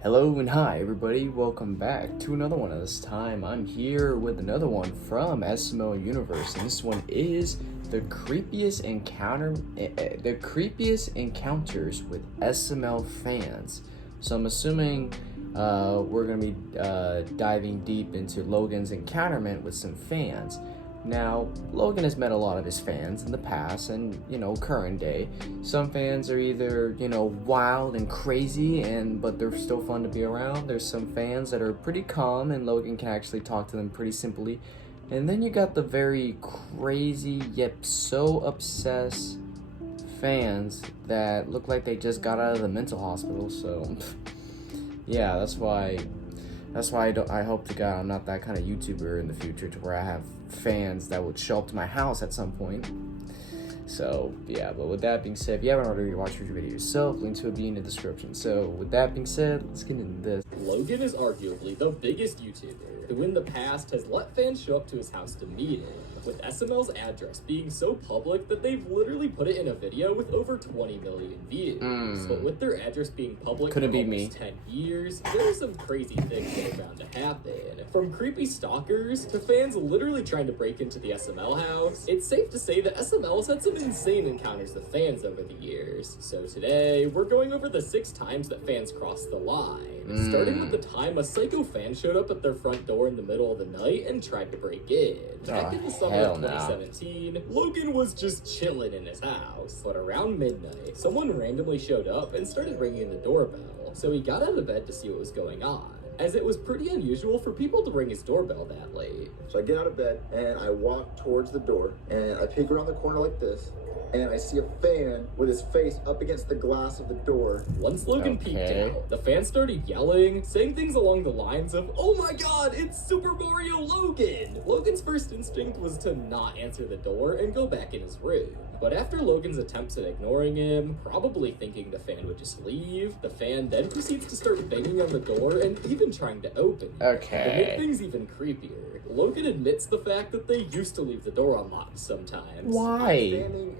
Hello and hi everybody, welcome back to another one. This time I'm here with another one from SML Universe, and this one is the creepiest encounters with SML fans. So I'm assuming we're gonna be diving deep into Logan's encounterment with some fans. Now, Logan has met a lot of his fans in the past and, current day. Some fans are either, wild and crazy, but they're still fun to be around. There's some fans that are pretty calm and Logan can actually talk to them pretty simply. And then you got the very crazy yet so obsessed fans that look like they just got out of the mental hospital. So, yeah, that's why I hope to God I'm not that kind of YouTuber in the future to where I have fans that would show up to my house at some point. So yeah, but with that being said, if you haven't already watched the video yourself, links will be in the description. So with that being said, let's get into this. Logan is arguably the biggest YouTuber who in the past has let fans show up to his house to meet him, with SML's address being so public that they've literally put it in a video with over 20 million views. But with their address being public for almost 10 years, there are some crazy things that are bound to happen. From creepy stalkers to fans literally trying to break into the SML house, it's safe to say that SML has had some insane encounters with fans over the years. So today, we're going over the 6 times that fans crossed the line. Starting with the time a psycho fan showed up at their front door in the middle of the night and tried to break in. Back in the summer of 2017, Logan was just chilling in his house. But around midnight, someone randomly showed up and started ringing the doorbell. So he got out of bed to see what was going on, as it was pretty unusual for people to ring his doorbell that late. So I get out of bed and I walk towards the door and I peek around the corner like this, and I see a fan with his face up against the glass of the door. Once Logan peeked out, the fan started yelling, saying things along the lines of, "Oh my god, it's Super Mario Logan!" Logan's first instinct was to not answer the door and go back in his room. But after Logan's attempts at ignoring him, probably thinking the fan would just leave, the fan then proceeds to start banging on the door and even trying to open it. Okay. To make things even creepier, Logan admits the fact that they used to leave the door unlocked sometimes. Why? I'm standing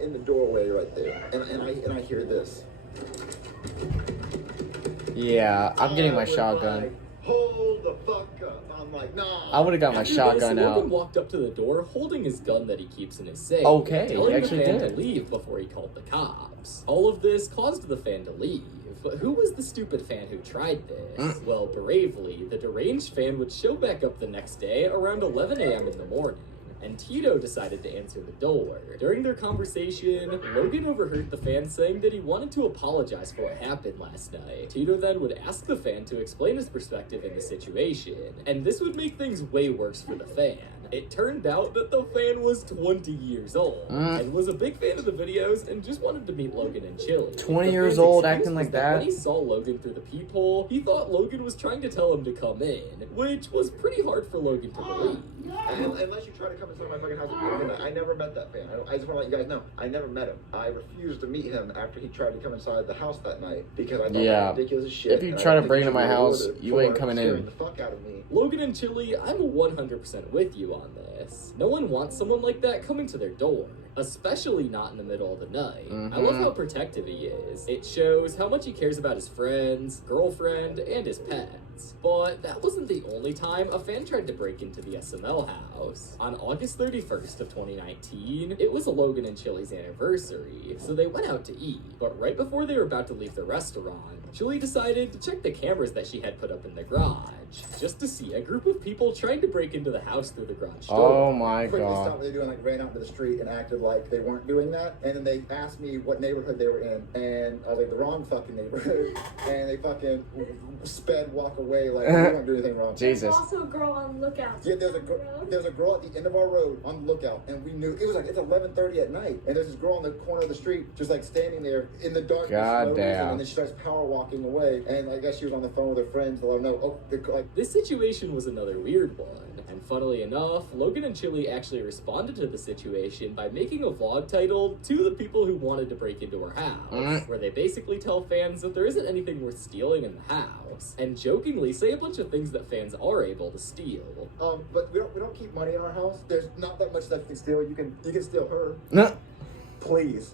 in the doorway right there, and I hear this. Yeah, I'm getting my shotgun. Like, hold the fuck up. I'm like, nah. I would have got my shotgun out. Logan walked up to the door holding his gun that he keeps in his safe. Okay, telling he actually the fan did. to leave before he called the cops. All of this caused the fan to leave. But who was the stupid fan who tried this? Well, bravely, the deranged fan would show back up the next day around 11 a.m. in the morning, and Tito decided to answer the door. During their conversation, Logan overheard the fan saying that he wanted to apologize for what happened last night. Tito then would ask the fan to explain his perspective in the situation, and this would make things way worse for the fan. It turned out that the fan was 20 years old and was a big fan of the videos and just wanted to meet Logan and chill. 20 years old acting like that? When he saw Logan through the peephole, he thought Logan was trying to tell him to come in, which was pretty hard for Logan to believe. Unless you try to come inside my fucking house at midnight. I never met that fan. I just want to let you guys know, I never met him. I refused to meet him after he tried to come inside the house that night because I thought that was ridiculous as shit. If you try to break into my house, you ain't coming in. The fuck out of me. Logan and Chili, I'm 100% with you on this. No one wants someone like that coming to their door, especially not in the middle of the night. I love how protective he is. It shows how much he cares about his friends, girlfriend, and his pets. But that wasn't the only time a fan tried to break into the SML house. On August 31st of 2019, it was Logan and Chili's anniversary, so they went out to eat. But right before they were about to leave the restaurant, Chili decided to check the cameras that she had put up in the garage, just to see a group of people trying to break into the house through the garage door. Oh my Quickly stopped god. what they were doing, like ran out into the street and acted like they weren't doing that. And then they asked me what neighborhood they were in, and I was like, the wrong fucking neighborhood. And they fucking sped walk away like we weren't doing anything wrong. Jesus. There's also a girl on the lookout. Yeah, there's a girl at the end of our road on the lookout, and we knew it was like it's 11:30 at night, and there's this girl on the corner of the street just like standing there in the darkness, God for no reason, damn. and then she starts power walking away, and I guess she was on the phone with her friends to let them know. Oh, like This situation was another weird one, and funnily enough, Logan and Chili actually responded to the situation by making a vlog titled "To the People Who Wanted to Break Into Our House," where they basically tell fans that there isn't anything worth stealing in the house, and jokingly say a bunch of things that fans are able to steal. but we don't keep money in our house. There's not that much that you can steal. You can steal her. No. please.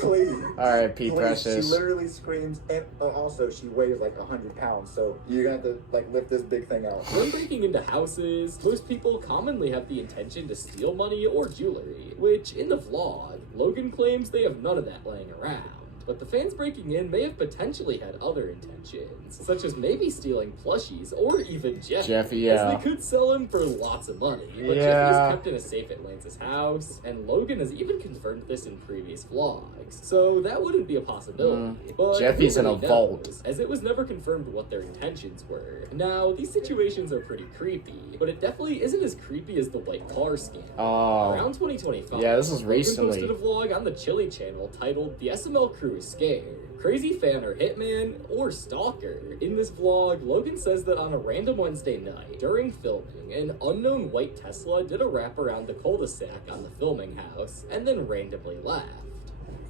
Please. R.I.P. Please. Precious. She literally screams, and also she weighs like 100 pounds, so you're gonna have to like lift this big thing out. When breaking into houses, most people commonly have the intention to steal money or jewelry, which in the vlog, Logan claims they have none of that laying around. But the fans breaking in may have potentially had other intentions, such as maybe stealing plushies or even Jeffy, as they could sell him for lots of money. But Jeffy's kept in a safe at Lance's house, and Logan has even confirmed this in previous vlogs, so that wouldn't be a possibility. But Jeffy's in a vault, as it was never confirmed what their intentions were. Now, these situations are pretty creepy, but it definitely isn't as creepy as the white car scam. Around 2025, this was recently. Logan posted a vlog on the Chili channel titled "The SML Crew is Scared." Crazy fan or hitman or stalker. In this vlog, Logan says that on a random Wednesday night, during filming, an unknown white Tesla did a wrap around the cul-de-sac on the filming house and then randomly left.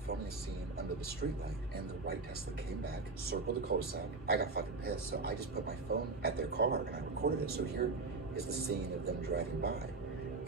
Filming a scene under the streetlight, and the white Tesla came back, circled the cul-de-sac. I got fucking pissed, so I just put my phone at their car and I recorded it. So here is the scene of them driving by.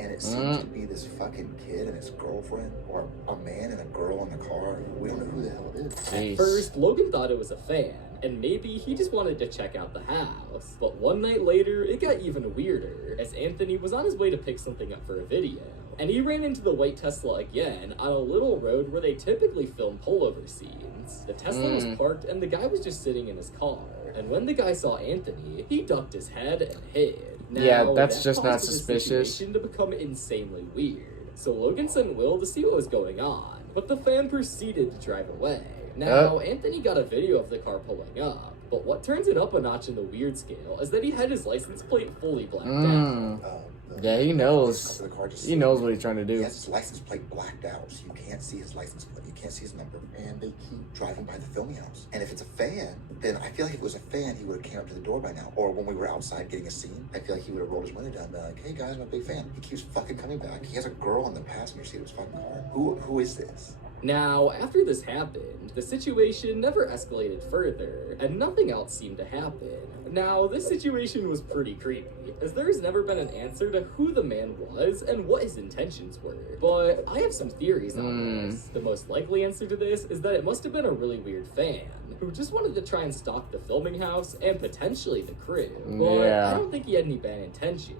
And it seems to be this fucking kid and his girlfriend, or a man and a girl in the car. We don't know who the hell it is. At first, Logan thought it was a fan, and maybe he just wanted to check out the house. But one night later, it got even weirder, as Anthony was on his way to pick something up for a video. And he ran into the white Tesla again on a little road where they typically film pullover scenes. The Tesla was parked, and the guy was just sitting in his car. And when the guy saw Anthony, he ducked his head and hid. Now, that's that just not caused the suspicious. situation to become insanely weird. So Logan sent Will to see what was going on, but the fan proceeded to drive away. Now, Anthony got a video of the car pulling up, but what turns it up a notch in the weird scale is that he had his license plate fully blacked out. Yeah, he knows. He knows what he's trying to do. He has his license plate blacked out, so you can't see his license plate. You can't see his number. And they keep driving by the filming house. And if it's a fan, then I feel like if it was a fan, he would have came up to the door by now. Or when we were outside getting a scene, I feel like he would have rolled his window down and been like, hey guys, I'm a big fan. He keeps fucking coming back. He has a girl in the passenger seat of his fucking car. Who is this? Now, after this happened, the situation never escalated further, and nothing else seemed to happen. Now, this situation was pretty creepy, as there has never been an answer to who the man was and what his intentions were. But I have some theories on this. The most likely answer to this is that it must have been a really weird fan, who just wanted to try and stalk the filming house and potentially the crew. But I don't think he had any bad intentions.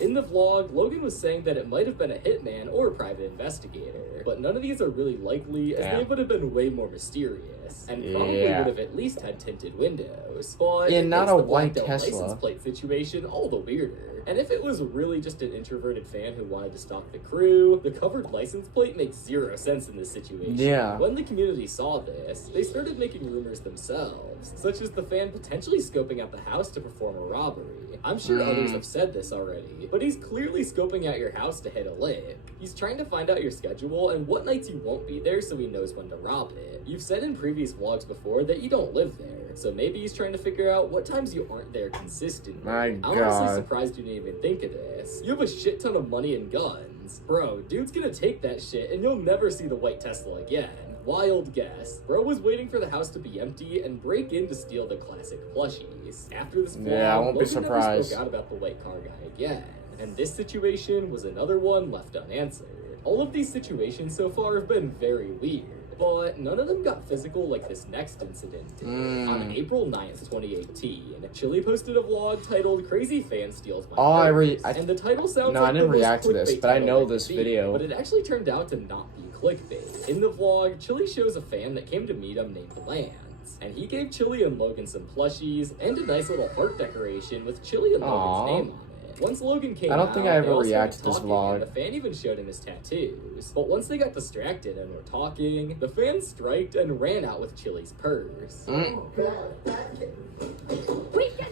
In the vlog, Logan was saying that it might have been a hitman or a private investigator, but none of these are really likely, as they would have been way more mysterious, and probably would have at least had tinted windows. But it not makes a the white blacked out Tesla. license plate situation all the weirder. And if it was really just an introverted fan who wanted to stalk the crew, the covered license plate makes zero sense in this situation. When the community saw this, they started making rumors themselves, such as the fan potentially scoping out the house to perform a robbery. I'm sure others have said this already, but he's clearly scoping out your house to hit a lick. He's trying to find out your schedule and what nights you won't be there so he knows when to rob it. You've said in previous vlogs before that you don't live there, so maybe he's trying to figure out what times you aren't there consistently. I'm honestly surprised you didn't even think of this. You have a shit ton of money and guns. Bro, dude's gonna take that shit and you'll never see the white Tesla again. Wild guess. Bro was waiting for the house to be empty and break in to steal the classic plushies. After this vlog, I won't be Logan surprised. never spoke out about the white car guy again. And this situation was another one left unanswered. All of these situations so far have been very weird, but none of them got physical like this next incident did. On April 9th, 2018, Chili posted a vlog titled "Crazy Fan Steals My Purse," and the title sounds like I didn't the most react to this, clickbait but I title know it could this be, video. But it actually turned out to not be clickbait. In the vlog, Chili shows a fan that came to meet him named Lance, and he gave Chili and Logan some plushies and a nice little heart decoration with Chili and Logan's name on it. Once Logan came out, I don't think I ever they all reacted started to this talking, vlog. and the fan even showed him his tattoos. But once they got distracted and were talking, the fan striked and ran out with Chili's purse.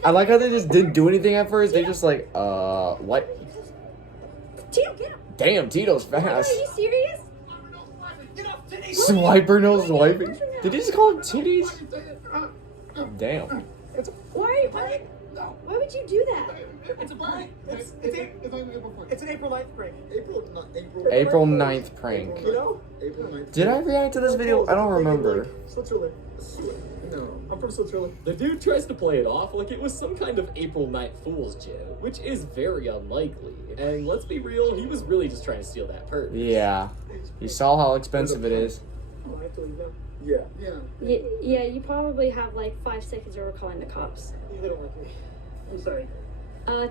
I like how they just didn't do anything at first. They just like, what? Tito, get him! Damn, Tito's fast. Are you serious? Swiper no swiping. Did he just call him titties? Damn. Why? No. Why would you do that? It's a prank. It's only April 4th. It's an April 9th prank. April 9th prank. You know? April 9th. Did I react to this video? I don't remember. Switzerland. No. I'm from Switzerland. The dude tries to play it off like it was some kind of April 9th Fool's joke, which is very unlikely. And let's be real, he was really just trying to steal that purse. Yeah. You saw how expensive it is. Oh, I have to leave now. Yeah. Yeah, you probably have like 5 seconds or we're calling the cops. They don't like me. I'm sorry.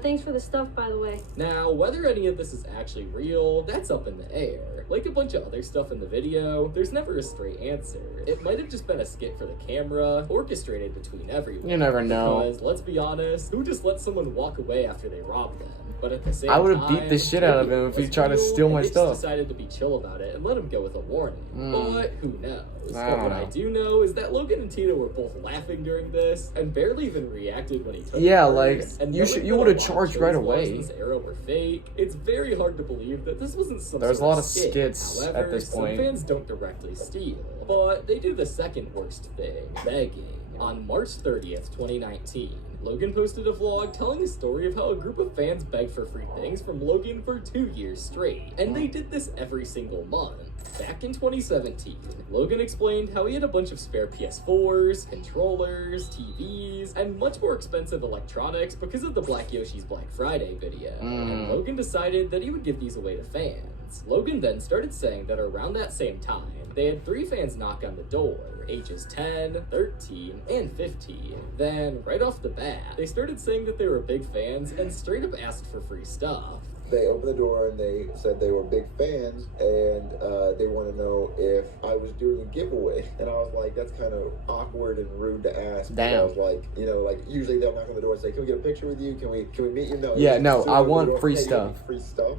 Thanks for the stuff, by the way. Now, whether any of this is actually real, that's up in the air. Like a bunch of other stuff in the video, there's never a straight answer. It might have just been a skit for the camera, orchestrated between everyone. You never know. Because, let's be honest, who just lets someone walk away after they rob them? But at the same I time, would have beat the shit out of him if he was tried to real, steal my and they stuff. just decided to be chill about it and let him go with a warning. But who knows? I But don't what know. I do know is that Logan and Tina were both laughing during this and barely even reacted when he took Yeah, the like, purse. And you knowing should- that you a would've lot of charged Joe's right laws away. in this era were fake. It's very hard to believe that this wasn't some There's sort a lot of skit. skits However, at this point. some fans don't directly steal, but they do the second worst thing, begging. On March 30th, 2019, Logan posted a vlog telling a story of how a group of fans begged for free things from Logan for 2 years straight, and they did this every single month. Back in 2017, Logan explained how he had a bunch of spare PS4s, controllers, TVs, and much more expensive electronics because of the Black Yoshi's Black Friday video, and Logan decided that he would give these away to fans. Logan then started saying that around that same time, they had 3 fans knock on the door, ages 10, 13, and 15. Then, right off the bat, they started saying that they were big fans and straight up asked for free stuff. They opened the door and they said they were big fans and they want to know if I was doing a giveaway. And I was like, that's kind of awkward and rude to ask. Damn. I was like, you know, like usually they'll knock on the door and say, can we get a picture with you? Can we meet you? No. Yeah, just no, sit I on the want door, free "Hey, you got any stuff." Free stuff.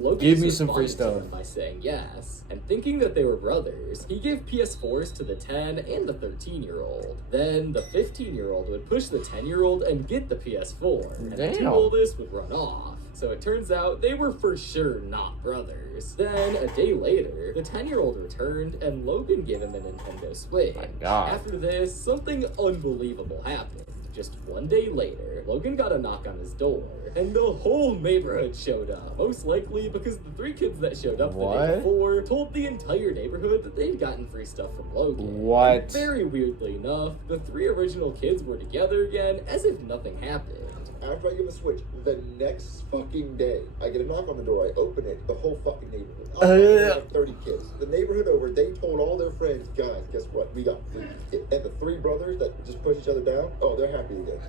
Logan Give me just some free responded to stuff. them by saying yes, and thinking that they were brothers, he gave PS4s to the 10 and the 13-year-old. Then the 15-year-old would push the 10-year-old and get the PS4, and the 2 Damn. oldest would run off. So it turns out they were for sure not brothers. Then, a day later, the 10-year-old returned, and Logan gave him a Nintendo Switch. My God. After this, something unbelievable happened. Just one day later, Logan got a knock on his door, and the whole neighborhood showed up. Most likely because the 3 kids that showed up the day What? before told the entire neighborhood that they'd gotten free stuff from Logan. What? And very weirdly enough, the 3 original kids were together again as if nothing happened. After I give the Switch, the next fucking day, I get a knock on the door, I open it, the whole fucking neighborhood. Like 30 kids. The neighborhood over, they told all their friends, guys, guess what? We got free. And the 3 brothers that just push each other down, oh, they're happy again.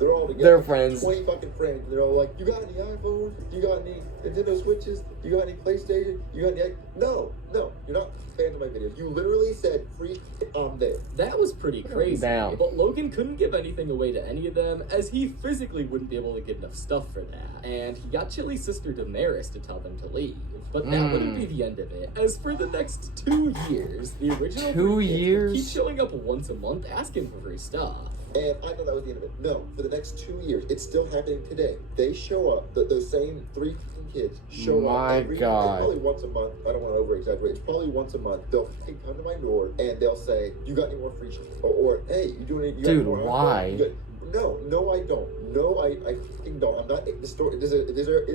They're all together. They're friends. 20 fucking friends. They're all like, you got any iPhones? You got any Nintendo Switches? You got any PlayStation? You got any... No, you're not fans of my videos. You literally said free on there. That was pretty crazy. Damn. But Logan couldn't give anything away to any of them, as he physically wouldn't be able to get enough stuff for that. And he got Chili's sister Damaris to tell them to leave. But that wouldn't be the end of it, as for the next 2 years, the original 2 3 kids would years? keep showing up once a month asking for free stuff. And I thought that was the end of it. No, for the next 2 years, it's still happening today. They show up, those same 3 kids show My up every God. probably once a month. I don't want to over exaggerate. It's probably once a month. They'll come to my door and they'll say, you got any more free shit? Or hey, you doing any, you got Dude, any more why? iPhone? You got- No, I don't. No, I fucking don't. I'm not the store. Is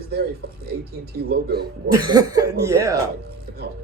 there a fucking AT&T logo? Or a Samsung logo? Yeah.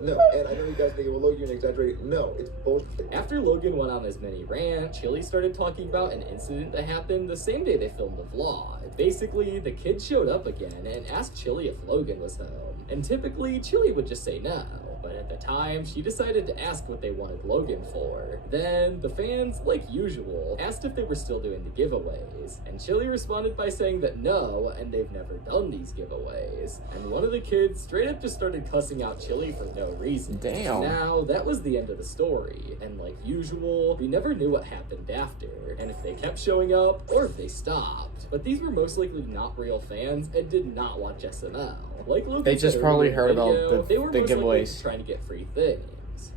No, and I know you guys think, well, Logan, you're exaggerating. No, it's bullshit. After Logan went on his mini rant, Chili started talking about an incident that happened the same day they filmed the vlog. Basically, the kids showed up again and asked Chili if Logan was home. And typically, Chili would just say no. But at the time, she decided to ask what they wanted Logan for. Then, the fans, like usual, asked if they were still doing the giveaways. And Chili responded by saying that no, and they've never done these giveaways. And one of the kids straight up just started cussing out Chili for no reason. Damn. Now, that was the end of the story. And like usual, we never knew what happened after. And if they kept showing up, or if they stopped. But these were most likely not real fans and did not watch SML. Like Logan They just said probably earlier in heard about video, the they were most likely giveaways. just trying to get free things.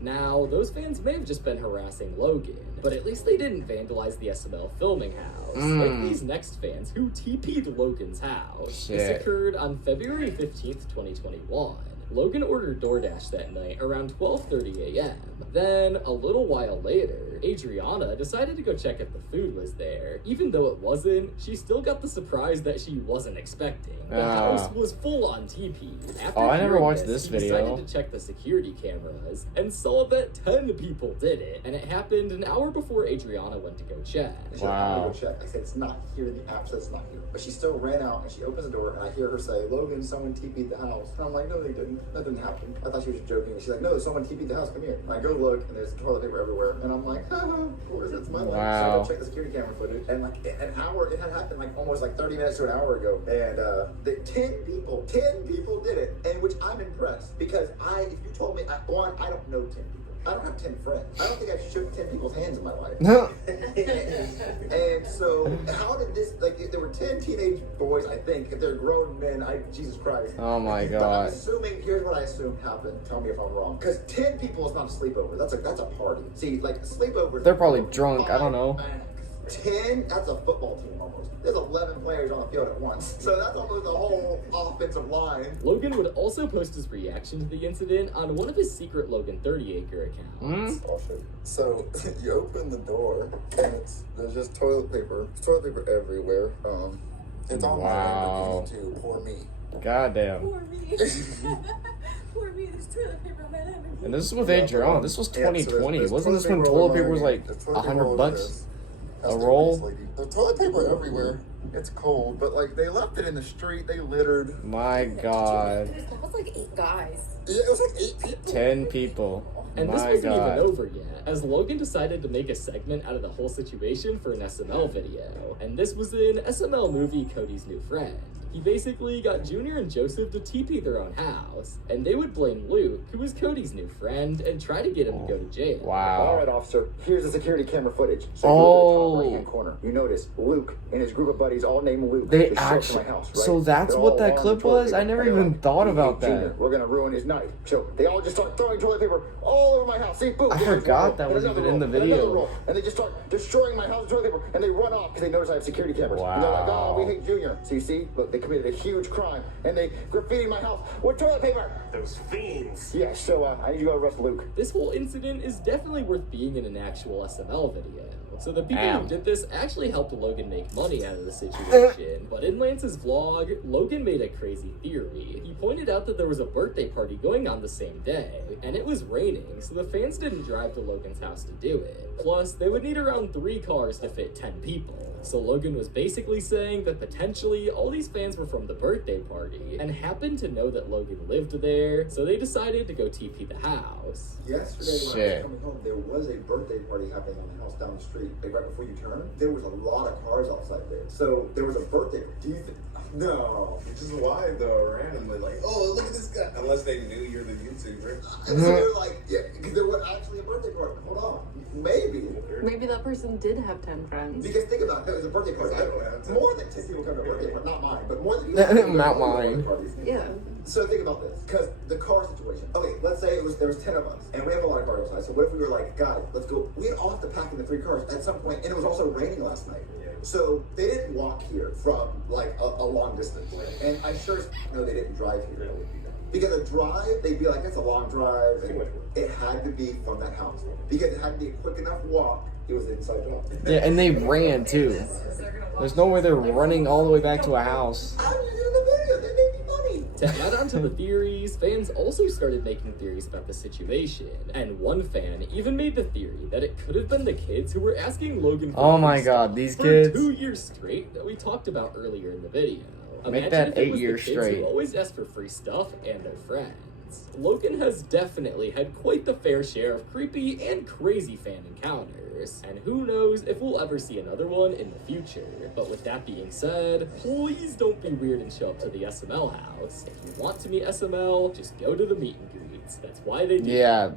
Now, those fans may have just been harassing Logan, but at least they didn't vandalize the SML filming house, like these next fans who TP'd Logan's house. Shit. This occurred on February 15th, 2021. Logan ordered DoorDash that night around 12:30 a.m. Then, a little while later, Adriana decided to go check if the food was there. Even though it wasn't, she still got the surprise that she wasn't expecting. The house was full on TP. After I never hearing watched this he video. decided to check the security cameras and saw that 10 people did it. And it happened an hour before Adriana went to go check. She said, I'm gonna go check. I said, it's not here. The app says it's not here. But she still ran out and she opens the door and I hear her say, Logan, someone TP'd the house. And I'm like, no, they didn't. That didn't happen. I thought she was joking. She's like, no, someone TP'd the house. Come here. And I go look and there's toilet paper everywhere. And I'm like, of course, it's my life. So I go check the security camera footage. And like an hour, it had happened like almost like 30 minutes to an hour ago. And the 10 people did it. And which I'm impressed because if you told me, I don't know 10 people. I don't have 10 friends. I don't think I've shook 10 people's hands in my life. And so, how did this, like, if there were 10 teenage boys, I think, if they're grown men, Jesus Christ. Oh my But I'm god. assuming, here's what I assume happened. Tell me if I'm wrong. Because 10 people is not a sleepover. That's a party. See, like, a sleepover. They're probably drunk, I don't know. Max. 10, that's a football team almost. There's 11 players on the field at once. So that's almost a whole offensive line. Logan would also post his reaction to the incident on one of his secret Logan 30-acre accounts. I'll show you. So you open the door and there's just toilet paper. There's toilet paper everywhere. It's on my Lamborghini too. Poor me. Goddamn. Poor me. Poor me, there's toilet paper on my Lamborghini. And this is with Adriana. This was 2020. there's Wasn't this when paper toilet all paper was over like my- there's toilet paper all over $100 this. a That's the roll? grease lady. There's toilet paper everywhere. It's cold, but like they left it in the street. They littered. My god. That was like 8 guys. Yeah, it was like 8 people. 10 people. And this My wasn't even god. over yet, as Logan decided to make a segment out of the whole situation for an SML video. And this was in SML movie Cody's New Friend. He basically got Junior and Joseph to TP their own house, and they would blame Luke, who was Cody's new friend, and try to get him to go to jail. All Wow. right, officer. Here's the security camera footage. So Oh. you go to the top right-hand corner. You notice Luke and his group of buddies, all named Luke. They show up to actually. my house, right? So that's They're what all that armed clip with toilet was? I paper. never And they're even like, thought "We about hate Junior. that. We're gonna ruin his night." So they all just start throwing toilet paper all over my house. See, boom. I there's forgot one that roll, was and even another in the roll, and another video. roll. And they just start destroying my house with toilet paper. And they run off because they notice I have security cameras. And they're like, Wow. oh, we hate Junior. So you see, look, they committed a huge crime. And they graffitied my house with toilet paper. Those fiends. Yeah, so I need you to go arrest Luke. This whole incident is definitely worth being in an actual SML video. So the people who did this actually helped Logan make money out of the situation. But in Lance's vlog, Logan made a crazy theory. He pointed out that there was a birthday party going on the same day, and it was raining, so the fans didn't drive to Logan's house to do it. Plus, they would need around 3 cars to fit 10 people. So Logan was basically saying that potentially all these fans were from the birthday party and happened to know that Logan lived there, so they decided to go TP the house. Yesterday when I Shit. was coming home, there was a birthday party happening on the house down the street. Like right before you turn, there was a lot of cars outside there. So there was a birthday. Do you think? No. Which is why though, randomly, like, oh, look at this guy. Unless they knew you're the YouTuber. And so they're like, yeah, because there was actually a birthday party. Hold on, maybe. Maybe that person did have 10 friends. Because think about it, it was a birthday party. I don't have 10. More than 10 people come to a birthday party, not mine, but more than Not mine. parties. Yeah. So think about this, because the car situation. Okay, let's say there was 10 of us, and we have a lot of cars outside. So what if we were like, guys, let's go? We'd all have to pack in the 3 cars at some point, and it was also raining last night. So they didn't walk here from like a long distance, and I sure know they didn't drive here. Because a drive, they'd be like, that's a long drive, and it had to be from that house. Because it had to be a quick enough walk, it was an inside job. Yeah, and they ran too. There's no way they're running all the way back to a house. I was in the video, they made me money. To add on to the theories, fans also started making theories about the situation. And one fan even made the theory that it could have been the kids who were asking Logan for Oh my free god, stuff these for kids. 2 years straight that we talked about earlier in the video. Make Imagine that if it 8 was the years kids straight. who always ask for free stuff and their friends. Logan has definitely had quite the fair share of creepy and crazy fan encounters, and who knows if we'll ever see another one in the future. But with that being said, please don't be weird and show up to the SML house. If you want to meet SML, just go to the meet and greets. That's why they do. Yeah.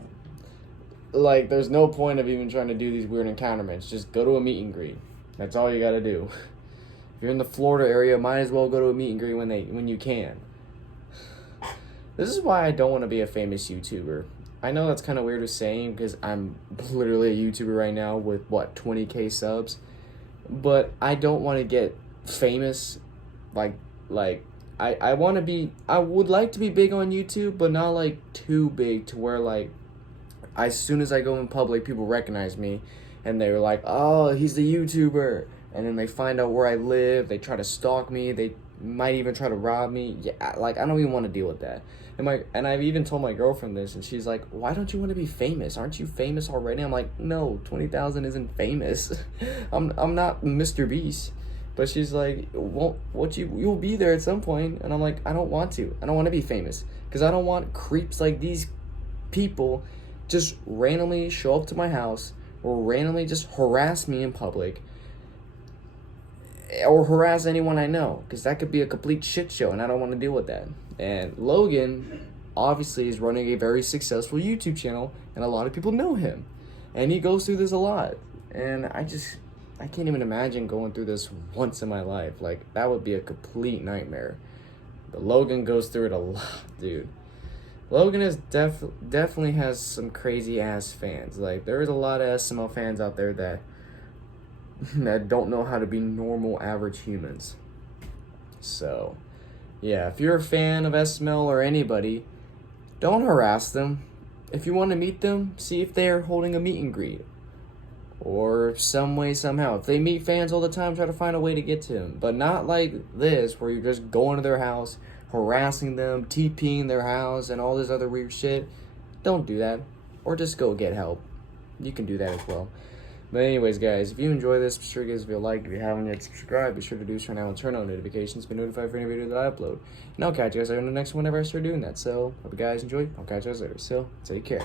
Like, there's no point of even trying to do these weird encounterments. Just go to a meet and greet. That's all you gotta do. If you're in the Florida area, might as well go to a meet and greet when you can. This is why I don't want to be a famous YouTuber. I know that's kind of weird to say because I'm literally a YouTuber right now with, what, 20k subs? But I don't want to get famous, like I want to be, I would like to be big on YouTube, but not like too big to where like as soon as I go in public, people recognize me and they're like, oh, he's the YouTuber. And then they find out where I live. They try to stalk me. They might even try to rob me. Yeah, like, I don't even want to deal with that. And I've even told my girlfriend this, and she's like, why don't you want to be famous? Aren't you famous already? I'm like, no, 20,000 isn't famous. I'm not Mr. Beast. But she's like, you'll be there at some point. And I'm like, I don't want to. I don't want to be famous. Because I don't want creeps like these people just randomly show up to my house or randomly just harass me in public or harass anyone I know, because that could be a complete shit show and I don't want to deal with that. And Logan obviously is running a very successful YouTube channel and a lot of people know him and he goes through this a lot, and I can't even imagine going through this once in my life. Like, that would be a complete nightmare. But Logan goes through it a lot, dude. Logan is definitely has some crazy ass fans. Like, there is a lot of SML fans out there that don't know how to be normal, average humans. So, yeah, if you're a fan of SML or anybody, don't harass them. If you want to meet them, see if they're holding a meet and greet. Or some way, somehow. If they meet fans all the time, try to find a way to get to them. But not like this, where you're just going to their house, harassing them, TPing their house, and all this other weird shit. Don't do that. Or just go get help. You can do that as well. But anyways, guys, if you enjoy this, be sure to give us a like. If you haven't yet subscribed, be sure to do so now and turn on notifications to be notified for any video that I upload. And I'll catch you guys on the next one whenever I start doing that. So, hope you guys enjoy. I'll catch you guys later. So, take care.